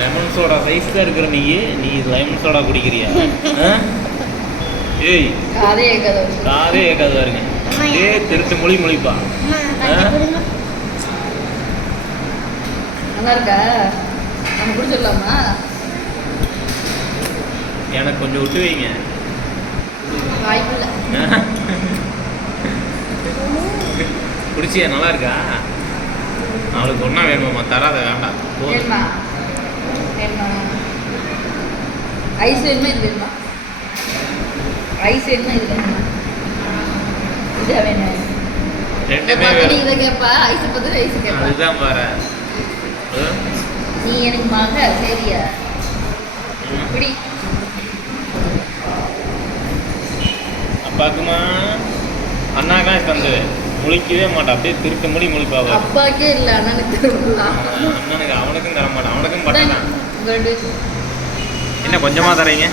Lemon soda size தான் இருக்கிற நீ லெமன் சோடா குடிக்கிறியா? ஏய் காதே ஏகாது பாருங்க. திருட்டு மொழிப்பா. நல்லா இருக்கா? நம்ம குடிச்சிடலாமா? எனக்கு கொஞ்சம் விட்டு வைங்க. குடிச்சியா? நல்லா இருக்கா? அவளுக்கு ஒன்றா வேணுமாம்மா? தராத வேண்டாம். ஐஸ் வேணுமா? இது வேணுமா? ஐஸ் வேணுமா? இது வேணுமா? இதாக வேணும். ரெண்டுமே இதை கேட்பா. ஐஸ் பார்த்து ஐஸ் கேட்பா. அதுதான் பாரு. நீ எனக்கு மக சரியா? இப்படி அப்பாக்குமா அண்ணாக்கா தந்து முழிக்கவே மாட்டான். அப்படியே திருட்டு மொழி முழிப்பாவா? அப்பாக்கே இல்லை, அண்ணனுக்கு தரலாம். அண்ணனுக்கு அவனுக்கும் தர மாட்டான். அவனுக்கும் பட்டான். என்ன கொஞ்சமா தரீங்க?